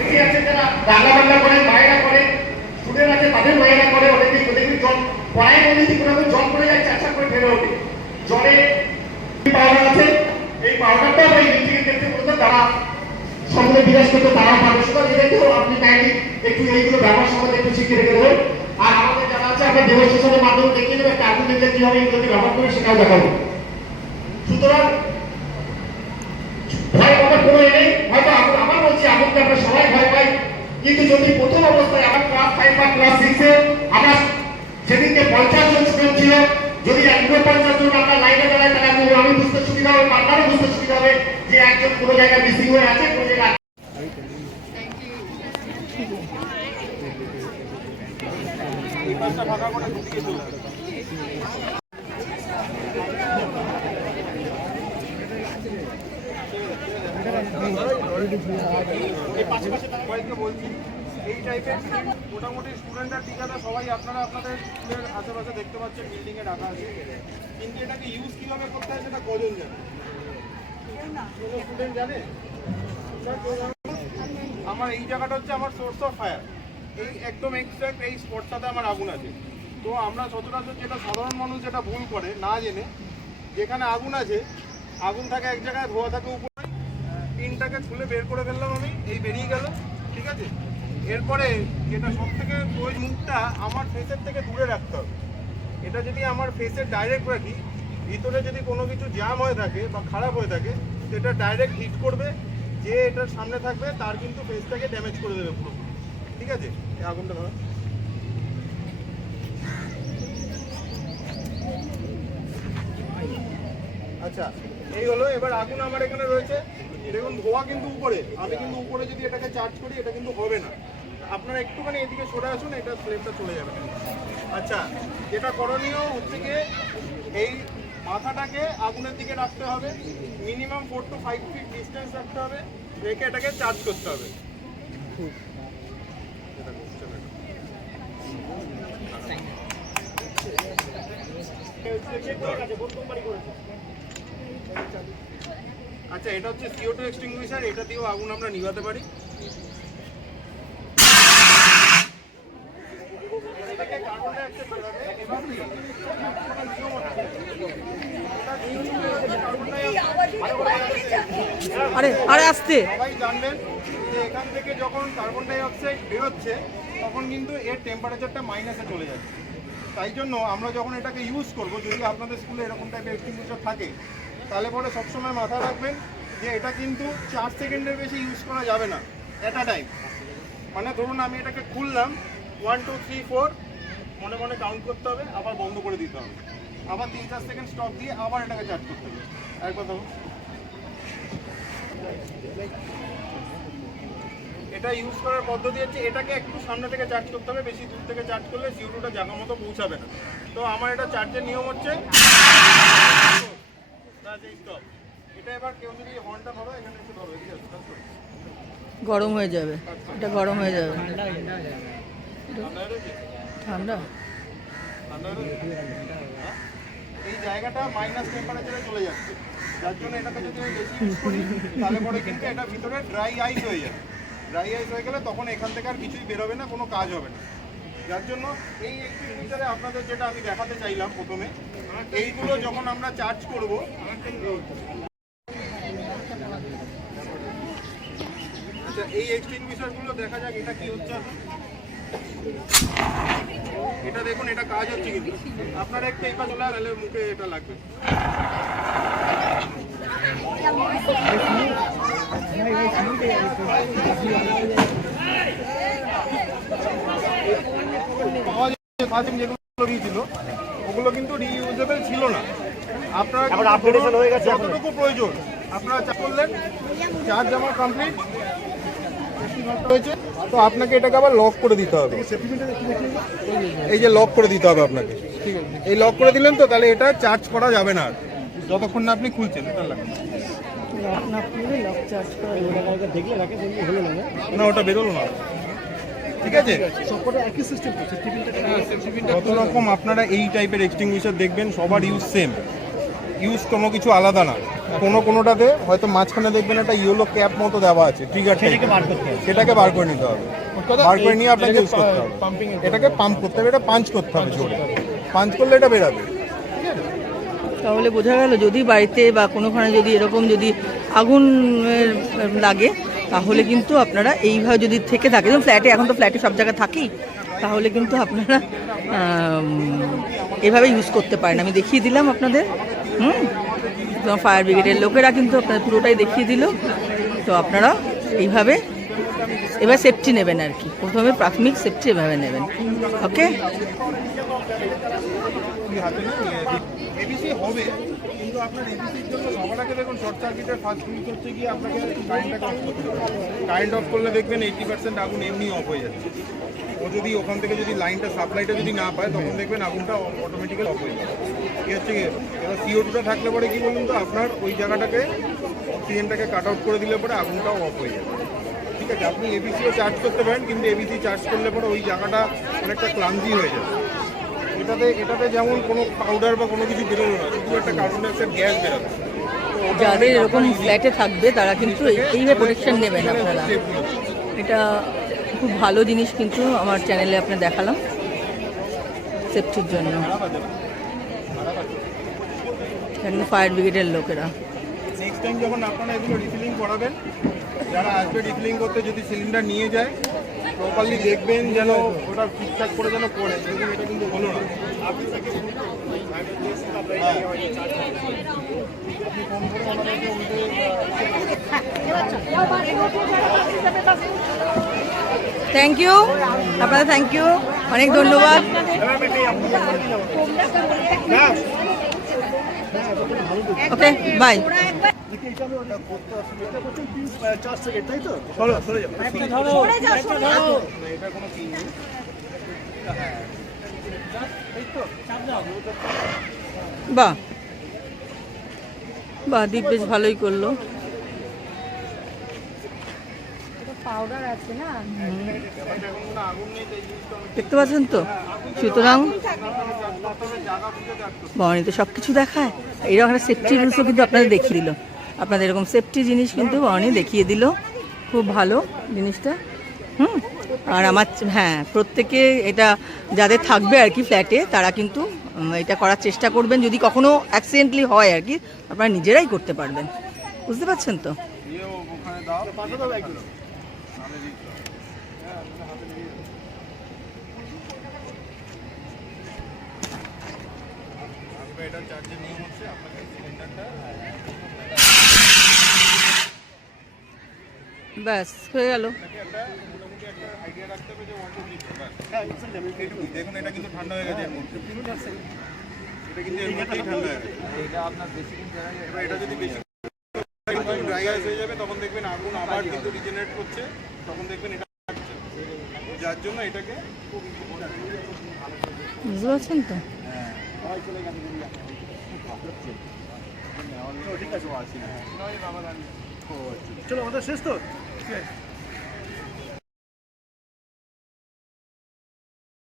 এটি আছে যারা, রান্না বান্না আছে তাদের মায়েরা করে, অনেকেই মাধ্যমে দেখিয়ে দেবো আগুন দেখলে কীভাবে এগুলোকে ব্যবহার করে সেটাও দেখাবো। সুতরাং, ভয় পাবার কোনো নেই। বলছি আমরা সবাই ভয় পাই। কিন্তু যদি প্রথম অবস্থায় আমার ক্লাস ফাইভ বা ক্লাস সিক্সে আমার সেদিনকে পঞ্চাশ জন স্টুডেন্ট ছিল, যদি একশো পঞ্চাশ জন আমরা লাইনে দাঁড়াই তাহলে আমি বুঝতে সুবিধা হবে আপনারও বুঝতে সুবিধা হবে যে একজন কোনো জায়গায় মিসিং হয়ে আছে, কোনো জায়গায় সবাইকে বলছি এই টাইপের মোটামুটি স্টুডেন্টরা টিচাররা সবাই আপনারা আপনাদের স্কুলের আশেপাশে দেখতে পাচ্ছেন বিল্ডিংয়ে রাখা আছে কিন্তু এটাকে ইউজ কীভাবে করতে হয় সেটা কজন জানে স্টুডেন্ট জানে আমার এই জায়গাটা হচ্ছে আমার সোর্স অফ ফায়ার এই একদম এক্সাক্ট এই স্পটটাতে আমার আগুন আছে। তো আমরা সচরাচর যেটা সাধারণ মানুষ যেটা ভুল করে, না জেনে, যেখানে আগুন আছে, আগুন থাকে এক জায়গায়, ধোয়া থাকে উপরে। পিনটাকে খুলে বের করে ফেললাম আমি, এই বেরিয়ে গেল, ঠিক আছে? এরপরে যেটা সব থেকে ওই মুখটা আমার ফেসের থেকে দূরে রাখতে হবে। এটা যদি আমার ফেসে ডাইরেক্ট রাখি, ভিতরে যদি কোনো কিছু জ্যাম হয়ে থাকে বা খারাপ হয়ে থাকে, সেটা ডাইরেক্ট হিট করবে, যে এটার সামনে থাকবে, তার কিন্তু ফেসটাকে ড্যামেজ করে দেবে পুরো ঠিক আছে? আগুনটা ধরো। আচ্ছা। এই হলো এবার আগুন আমার এখানে রয়েছে। দেখুন ধোয়া কিন্তু উপরে। আমি কিন্তু উপরে যদি এটাকে চার্জ করি এটা কিন্তু হবে না। আপনারা একটুখানি এদিকে সরে আসুন এটা ফ্লেমটা চলে যাবে। আচ্ছা যেটা করণীয় হচ্ছে গিয়ে এই মাথাটাকে আগুনের দিকে রাখতে হবে। Minimum four to five feet distance রাখতে হবে। রেখে এটাকে চার্জ করতে হবে। আচ্ছা এটা হচ্ছে সিও টু এক্সটিংগুইশার এটা দিয়েও আগুন আমরা নিভাতে পারি। আরে আরে আসতে। সবাই জানবেন যে এখান থেকে যখন কার্বন ডাই অক্সাইড বেরোচ্ছে তখন কিন্তু এর টেম্পারেচারটা মাইনাসে চলে যাচ্ছে। তাই জন্য আমরা যখন এটাকে ইউজ করব যদি আপনাদের স্কুলে এরকম টাইপের এক্সটিংগুইশার থাকে তাহলে পরে সবসময় মাথায় রাখবেন যে এটা কিন্তু চার সেকেন্ডের বেশি ইউজ করা যাবে না এট আ টাইম মানে ধরুন আমি এটাকে খুললাম ওয়ান টু থ্রি ফোর মনে মনে কাউন্ট করতে হবে, আবার বন্ধ করে দিতে হবে। আবার তিন, চার সেকেন্ড স্টপ দিয়ে আবার এটাকে চার্জ করতে হবে। একবার ধরুন। এটা ইউজ করার পদ্ধতি হচ্ছে, এটাকে একটু সামনে থেকে চার্জ করতে হবে, বেশি দূর থেকে চার্জ করলে সিউটুটা জায়গা মতো পৌঁছাবে না। তো আমার এটা চার্জের নিয়ম হচ্ছে গরম হয়ে যাবে। এটা গরম হয়ে যাবে। ঠান্ডা? এই জায়গাটা মাইনাস টেম্পারেচারে চলে যাচ্ছে। যার জন্য এটাকে যদি বেশি ইউজ করি তাহলে পরে কিন্তু এটা ভিতরে ড্রাই আইস হয়ে যাবে। ড্রাই আইস হয়ে গেলে তখন এখান থেকে আর কিছুই বেরোবে না কোনো কাজ হবে না। যার জন্য এই এক্সপিরিয়েন্সারে আপনাদের যেটা আমি দেখাতে চাইলাম প্রথমে, এইগুলো যখন আমরা চার্জ করব আচ্ছা এই এক্সটিংগুইশারগুলো দেখা যাক, এটা কি হচ্ছে এটা দেখুন, এটা কাজ হচ্ছে কিন্তু। আপনারা একটু এই পাশে চলে আসলে মুখে এটা লাগবে। পাওয়া যাচ্ছে ফাজিম যেগুলো দিয়েছিল ওগুলো কিন্তু রিইউজেবল ছিল না। আপনারা এখন আপগ্রেডেশন হয়ে গেছে যতটুকু প্রয়োজন আপনারা চা করলেন চার্জ আমার কমপ্লিট হয়েছে। তো আপনাকে এটাকে আবার লক করে দিতে হবে। এই যে লক করে দিতে হবে আপনাকে। এই লক করে দিলেন তো তাহলে এটা চার্জ করা যাবে না আর। যতক্ষণ না আপনি খুলছেন এটা লাগবে লক না খুলে লক চার্জ করা যাবে না। ঠিক আছে? কত রকম? আপনারা এই টাইপের এক্সটিংগুইশার দেখবেন সবার ইউজ সেম ইউজ কোনো কিছু আলাদা না। কোনো কোনোটাতে হয়তো মাঝখানে দেখবেন একটা ইয়েলো ক্যাপ মতো দেওয়া আছে ট্রিগার বার করতে সেটাকে বার করে নিতে হবে। বার করে নিয়ে আপনাকে ইউজ করতে হবে। এটাকে পাম্প করতে হবে এটা পাঞ্চ করতে হবে জোরে। পাঞ্চ করলে এটা বেরাবে। তাহলে বোঝা গেল যদি বাড়িতে বা কোনোখানে যদি এরকম যদি আগুন লাগে তাহলে কিন্তু আপনারা এইভাবে যদি থেকে থাকে, যেমন ফ্ল্যাটে এখন তো ফ্ল্যাটে সব জায়গায় থাকেই, তাহলে কিন্তু আপনারা এভাবে ইউজ করতে পারেন। আমি দেখিয়ে দিলাম আপনাদের। হুম? ফায়ার ব্রিগেডের লোকেরা কিন্তু আপনার পুরোটাই দেখিয়ে দিল। তো আপনারা এইভাবে, এবার সেফটি নেবেন আর কি। প্রথমে প্রাথমিক সেফটি এভাবে নেবেন। ওকে এবিসি হবে, কিন্তু আপনার এবিসির জন্য সবার আগে দেখুন শর্ট সার্কিটের ফার্স্ট জিনিস হচ্ছে গিয়ে আপনাকে কারেন্ট অফ করলে দেখবেন এইটি পার্সেন্ট আগুন এমনি অফ হয়ে যাচ্ছে। ও যদি ওখান থেকে যদি লাইনটা সাপ্লাইটা যদি না পায়, তখন দেখবেন আগুনটা অটোমেটিক্যালি অফ হয়ে যাবে। হচ্ছে গিয়ে, এবার সিও টুটা থাকলে পরে কি বলুন তো, আপনার ওই জায়গাটাকে অক্সিজেনটাকে কাট আউট করে দিলে পরে আগুনটাও অফ হয়ে যাবে। ঠিক আছে, আপনি এবিসিও চার্জ করতে পারেন, কিন্তু এবিসি চার্জ করলে পরে ওই জায়গাটা অনেকটা ক্লান্তি হয়ে যাবে। এটাতে এটাতে যেমন কোনো পাউডার বা কোনো কিছু বেরোলো না শুধু একটা কার্বন ডাইঅক্সাইড গ্যাস বেরোবে যাদের এরকম ফ্ল্যাটে থাকবে তারা কিন্তু এই- এইভাবে প্রোটেকশন নেবেন আপনারা। এটা খুব ভালো জিনিস কিন্তু আমার চ্যানেলে আপনার দেখালাম সেফটির জন্য। ফায়ার ব্রিগেডের লোকেরা। নেক্সট টাইম যখন আপনারা এগুলো রিফিলিং করাবেন যারা আসবে রিফিলিং করতে যদি সিলিন্ডার নিয়ে যায় প্রপারলি দেখবেন যেন ওটা ঠিকঠাক করে যেন পড়ে। দেখুন, এটা কিন্তু হলো না। থ্যাংক ইউ আপনাদের থ্যাংক ইউ অনেক ধন্যবাদ। ওকে বাই বাহ। বাহ দীপ বেশ ভালোই করল। দেখতে পাচ্ছেন তো? সুতরাং বনি তো সব কিছু দেখায়। এরকম একটা সেফটি রুলসও কিন্তু আপনাদের দেখিয়ে দিল। আপনাদের এরকম সেফটি জিনিস কিন্তু অনেক দেখিয়ে দিল। খুব ভালো জিনিসটা। হুম? আর আমার হ্যাঁ প্রত্যেকে এটা যাদের থাকবে আর কি ফ্ল্যাটে তারা কিন্তু এটা করার চেষ্টা করবেন। যদি কখনো অ্যাক্সিডেন্টলি হয় আর কি, আপনারা নিজেরাই করতে পারবেন। বুঝতে পারছেন তো? এটা চার্জের নিয়ম হচ্ছে আপনাকে সিলিন্ডারটা ব্যাস হয়ে গেল। দেখুন এটা কিন্তু ঠান্ডা হয়ে গেছে এটা কিন্তু এর মধ্যেই ঠান্ডা হয়ে গেছে। এটা আপনার বেশি এবার এটা যদি বেশি ড্রাই আইস হয়ে যাবে তখন দেখবেন আগুন আবার কিন্তু রিজেনারেট করছে। তখন দেখবেন এটা। যার জন্য এটাকে বুঝতে পারছেন তো? চলো আমাদের শেষ তো?